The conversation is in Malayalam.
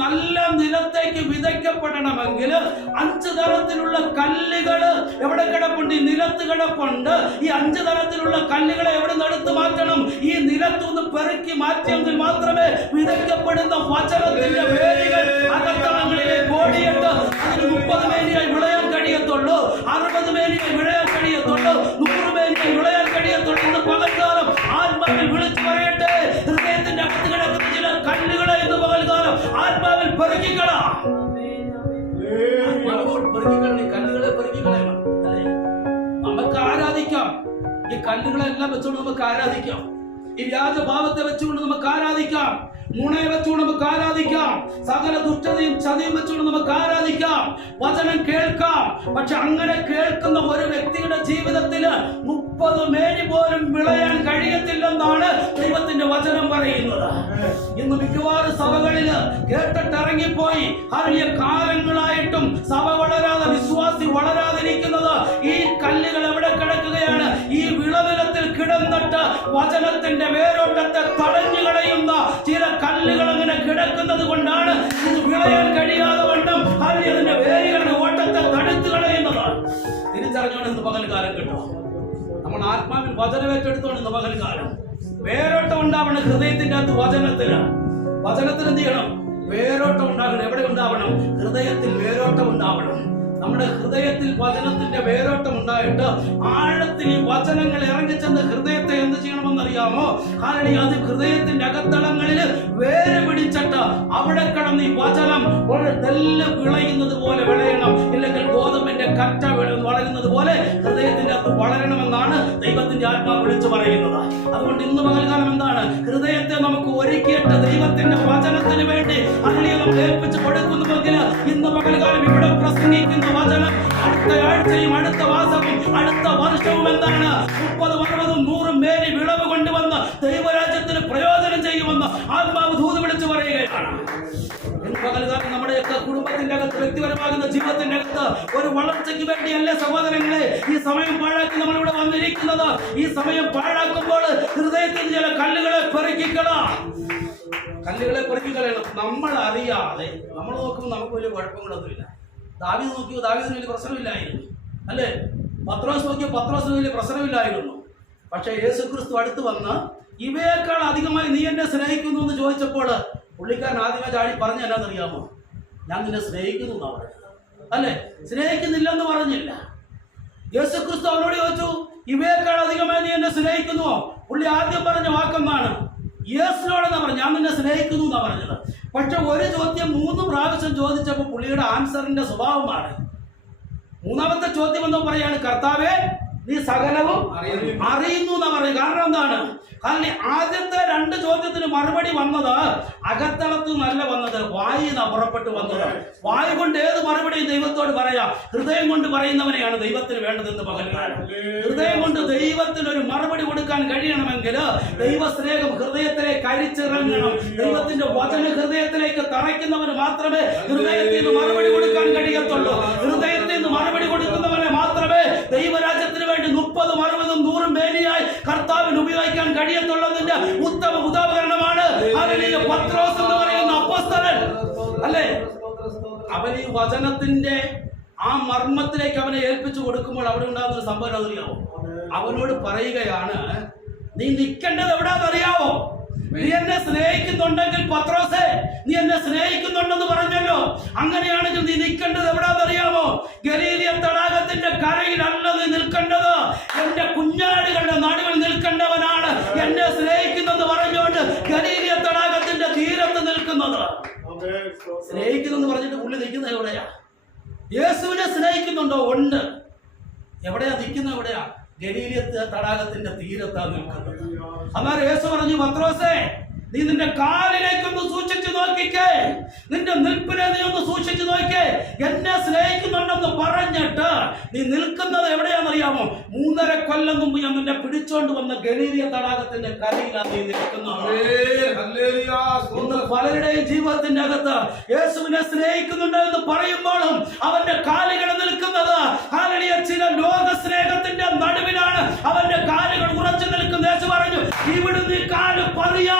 നല്ല നിലത്തേക്ക് വിതയ്ക്കപ്പെടണമെങ്കിൽ 5 തരത്തിലുള്ള കല്ലുകൾ എവിടെ കിടപ്പുണ്ട്? ഈ നിലത്ത് കിടപ്പുണ്ട്. ഈ 5 തരത്തിലുള്ള കല്ലുകളെ എവിടെ നിന്ന് എടുത്തു മാറ്റണം? ഈ നിലത്തുനിന്ന് പെറുക്കി മാറ്റിയെങ്കിൽ മാത്രമേ വിതയ്ക്കപ്പെടുന്ന വചനത്തിന്റെ വേരുകൾ അകത്തളങ്ങളിലേക്ക് ഓടിയിട്ട് അതിന് 30 മേനിയായി വിളയാൻ കഴിയത്തുള്ളൂ, 60 മേനിയായി വിളയാൻ കഴിയത്തുള്ളൂ, 100 മേനിയായി വിളയാൻ കഴിയത്തുള്ളൂ. ഇന്ന് പകൽക്കാലം ആത്മാവിൽ വിളിച്ചു പറയട്ടെ, ഹൃദയത്തിന്റെ അകത്ത് കിടക്കുന്ന ചില കല്ലുകളെ ഇന്ന് പകൽക്കാലം ആത്മാവിൽ പെറുക്കിക്കളാം. കല്ലുകളെ പെറുക്കിക്കളയണം. അല്ലേ? നമുക്ക് ആരാധിക്കാം. ഈ കല്ലുകളെല്ലാം വെച്ചുകൊണ്ട് നമുക്ക് ആരാധിക്കാം. ഈ വ്യാജഭാവത്തെ വെച്ചുകൊണ്ട് നമുക്ക് ആരാധിക്കാം. നുണയെ വെച്ചുകൊണ്ട് നമുക്ക് ആരാധിക്കാം. സകല ദുഷ്ടതയും ചതിയും വെച്ചുകൊണ്ട് നമുക്ക് ആരാധിക്കാം. വചനം കേൾക്കാം. പക്ഷെ അങ്ങനെ കേൾക്കുന്ന ഒരു വ്യക്തിയുടെ ജീവിതത്തില് 30 മേനി പോലും വിളയാൻ കഴിയത്തില്ലെന്നാണ് ദൈവത്തിന്റെ വചനം പറയുന്നത്. ഇന്ന് മിക്കവാറും സഭകളില് കേട്ടിട്ടിറങ്ങിപ്പോയി വലിയ കാലങ്ങളായിട്ടും സഭ വളരാതെ, വിശ്വാസി വളരാതിരിക്കുന്നത് ഈ കല്ലുകൾ എവിടെ കിടക്കുകയാണ്? ഈ വിളനിലത്തിൽ കിടന്നിട്ട് വചനത്തിന്റെ വേരോട്ടത്തെ തടഞ്ഞു കളയുന്ന ചില കല്ലുകൾ അങ്ങനെ കിടക്കുന്നത് കൊണ്ടാണ് ഇത് വിളയാൻ കഴിയാതെ വണ്ണം അതിന്റെ വേരുകളുടെ ഓട്ടത്തെ തടുത്തു കളയുന്നതാണ്. തിരിച്ചറിഞ്ഞോണ്ട് ഇന്ന് പകൽക്കാലം കിട്ടും. നമ്മൾ ആത്മാവിൽ വചനമേറ്റെടുത്തോണ്ട് ഇന്ന് പകൽക്കാലം വേരോട്ടം ഉണ്ടാവണം. ഹൃദയത്തിന്റെ അകത്ത് വചനത്തിന് എന്ത് ചെയ്യണം? വേരോട്ടം ഉണ്ടാകണം. എവിടെ ഉണ്ടാവണം? ഹൃദയത്തിൽ വേരോട്ടം ഉണ്ടാവണം. നമ്മുടെ ഹൃദയത്തിൽ വചനത്തിന്റെ വേരോട്ടം ഉണ്ടായിട്ട് ആഴത്തിൽ ഈ വചനങ്ങൾ ഇറങ്ങിച്ചെന്ന് ഹൃദയത്തെ എന്ത് ചെയ്യണമെന്നറിയാമോ? കാരണം അത് ഹൃദയത്തിന്റെ അകത്തളങ്ങളിൽ വേര് പിടിച്ചിട്ട് അവിടെ കിടന്ന് ഈ വചനം ഒരു നെല്ല് വിളയുന്നത് പോലെ വിളയണം. ഇല്ലെങ്കിൽ ഗോതമ്പിന്റെ കറ്റ വളരുന്നത് പോലെ ഹൃദയത്തിന്റെ അകത്ത് വളരണമെന്നാണ് ദൈവത്തിന്റെ ആത്മാവ് വിളിച്ചു പറയുന്നത്. അതുകൊണ്ട് ഇന്ന് പകൽക്കാലം എന്താണ്? ഹൃദയത്തെ നമുക്ക് ഒരുക്കിയിട്ട് ദൈവത്തിന്റെ വചനത്തിന് വേണ്ടി അതിനെ നമുക്ക് ഏൽപ്പിച്ച് കൊടുക്കുന്നുവെങ്കിൽ ഇന്ന് പകൽക്കാലം ഇവിടെ പ്രസംഗിക്കുന്ന വചനം അടുത്ത ആഴ്ചയും അടുത്ത മാസവും അടുത്ത വർഷവും എന്താണ്? 30, 60, 100 മേനി വിളവ് കൊണ്ടുവന്ന് ദൈവരാജ്യത്തിന് പ്രയോജനം ചെയ്യുമെന്ന് ആത്മാവ് ദൂത് വിളിച്ചു പറയുകയാണ്. പകൽക്കാലം നമ്മുടെയൊക്കെ കുടുംബത്തിന്റെ അകത്ത്, വ്യക്തിപരമാകുന്ന ജീവിതത്തിന്റെ അകത്ത് ഒരു വളർച്ചയ്ക്ക് വേണ്ടിയല്ലേ സഹോദരങ്ങളെ ഈ സമയം പാഴാക്കി നമ്മളിവിടെ വന്നിരിക്കുന്നത്? ഈ സമയം പാഴാക്കുമ്പോൾ ഹൃദയത്തിൽ ചില കല്ലുകളെ പെറുക്കിക്കളാം. കല്ലുകളെ പെറുക്കിക്കളയണം. നമ്മൾ അറിയാതെ നമ്മൾ നോക്കുമ്പോൾ നമുക്ക് വലിയ കുഴപ്പങ്ങളൊന്നുമില്ല. ദാവീദ് നോക്കിയോ, ദാവീദിന് വലിയ പ്രശ്നമില്ലായിരുന്നു. അല്ലേ? പത്രോസ് നോക്കിയോ, പത്രോസിന് വലിയ പ്രശ്നമില്ലായിരുന്നു. പക്ഷെ യേശുക്രിസ്തു അടുത്ത് വന്ന് ഇവയേക്കാൾ അധികമായി നീ എന്നെ സ്നേഹിക്കുന്നു എന്ന് ചോദിച്ചപ്പോൾ പുള്ളിക്കാരൻ ആദ്യമേ ചാടി പറഞ്ഞ എന്നാന്നറിയാമോ? ഞാൻ നിന്നെ സ്നേഹിക്കുന്നു എന്നാ പറഞ്ഞത്. അല്ലേ? സ്നേഹിക്കുന്നില്ലെന്ന് പറഞ്ഞില്ല. യേശുക്രിസ്തു അവനോട് ചോദിച്ചു, ഇവയേക്കാൾ അധികമായി നീ എന്നെ സ്നേഹിക്കുന്നുവോ? പുള്ളി ആദ്യം പറഞ്ഞ വാക്കെന്നാണ്? യേശുവിനോടെന്നാ പറഞ്ഞു, ഞാൻ നിന്നെ സ്നേഹിക്കുന്നു എന്നാ പറഞ്ഞത്. പക്ഷെ ഒരു ചോദ്യം 3 പ്രാവശ്യം ചോദിച്ചപ്പോൾ പുള്ളിയുടെ ആൻസറിന്റെ സ്വഭാവമാണ്. 3ാമത്തെ ചോദ്യം എന്തോ പറയാണ്, കർത്താവേ നീ സകലവും അറിയുന്നു എന്നാ പറയും. കാരണം എന്താണ്? കാരണം ആദ്യത്തെ 2 ചോദ്യത്തിന് മറുപടി വന്നത് അകത്തളത്തു നല്ല വന്നത്, വായിന്ന് പുറപ്പെട്ടു വന്നത്. വായു കൊണ്ട് ഏത് മറുപടിയും ദൈവത്തോട് പറയാം. ഹൃദയം കൊണ്ട് പറയുന്നവനെയാണ് ദൈവത്തിന് വേണ്ടതെന്ന് പകൽക്കാലം. ഹൃദയം കൊണ്ട് ദൈവത്തിന് ഒരു മറുപടി കൊടുക്കാൻ കഴിയണമെങ്കിൽ ദൈവസ്നേഹം ഹൃദയത്തിലേക്ക് അരിച്ചിറങ്ങണം. ദൈവത്തിന്റെ വചന ഹൃദയത്തിലേക്ക് തറയ്ക്കുന്നവന് മാത്രമേ ഹൃദയത്തിൽ നിന്ന് മറുപടി കൊടുക്കാൻ കഴിയത്തുള്ളൂ. ഹൃദയത്തിൽ നിന്ന് മറുപടി കൊടുക്കുന്നവനെ മാത്രമേ ദൈവരാജ്യത്തിന് വേണ്ടി 30, 60, 100 മേനിയായി കർത്താവിന് ഉപയോഗിക്കാൻ കഴിയത്തുള്ളതിന്റെ ഉത്തമ ഉദാഹരണമാണ് പത്രോസ് എന്ന് പറയുന്ന അപ്പോസ്തലൻ. അല്ലേ? അവൻ ഈ വചനത്തിന്റെ ആ മർമ്മത്തിലേക്ക് അവനെ ഏൽപ്പിച്ചു കൊടുക്കുമ്പോൾ അവിടെ ഉണ്ടാകുന്ന ഒരു സംഭവം അറിയാവോ? അവനോട് പറയുകയാണ്, നീ നിൽക്കേണ്ടത് എവിടാന്നറിയാവോ? നീ എന്നെ സ്നേഹിക്കുന്നുണ്ടെങ്കിൽ പത്രോസേ, നീ എന്നെ സ്നേഹിക്കുന്നുണ്ടെന്ന് പറഞ്ഞല്ലോ. അങ്ങനെയാണെങ്കിൽ നീ നിൽക്കേണ്ടത് എവിടാന്നറിയാമോ? ഗലീലിയ തടാകത്തിന്റെ കരയിലല്ല നീ നിൽക്കേണ്ടത്, എന്റെ കുഞ്ഞാടുകളുടെ നടുവിൽ നിൽക്കേണ്ടവനാണ് എന്നെ സ്നേഹിക്കുന്നെന്ന് പറഞ്ഞുകൊണ്ട് ഗലീലിയ തടാകത്തിന്റെ തീരത്ത് നിൽക്കുന്നത്. സ്നേഹിക്കുന്നെന്ന് പറഞ്ഞിട്ട് പുള്ളി നിൽക്കുന്നത് എവിടെയാ? യേശുവിനെ സ്നേഹിക്കുന്നുണ്ടോ? ഉണ്ട്. എവിടെയാ നിൽക്കുന്നത്? എവിടെയാ? ഗലീലിയ തടാകത്തിന്റെ തീരത്താണ് നിൽക്കുന്നത്. അന്നേരം യേശു പറഞ്ഞു, പത്രോസേ നീ നിന്റെ കാലിലേക്കൊന്ന് സൂക്ഷിച്ചു നോക്കിക്കേ, നിന്റെ നിൽപ്പിനെ നീ ഒന്ന് സൂക്ഷിച്ചു നോക്കിക്കേ. എന്നെ സ്നേഹിക്കുന്നുണ്ടെന്ന് പറഞ്ഞിട്ട് നീ നിൽക്കുന്നത് എവിടെയാണെന്നറിയാമോ? 3.5 കൊല്ലം മുമ്പ് ഞാൻ നിന്നെ പിടിച്ചോണ്ട് വന്ന ഗലീലിയ തടാകത്തിന്റെ കരയിലാണ് നീ നിൽക്കുന്നത്. ഇന്ന് പലരുടെയും ജീവിതത്തിന്റെ അകത്ത് യേശുവിനെ സ്നേഹിക്കുന്നുണ്ട് എന്ന് പറയുമ്പോഴും അവന്റെ കാലുകൾ നിൽക്കുന്നത് ചില ലോക സ്നേഹത്തിന്റെ നടുവിലാണ് അവന്റെ കാലുകൾ ഉറച്ചു നിൽക്കുന്നത്. യേശു പറഞ്ഞു, ഇവിടുന്ന് കാല് പറിയാ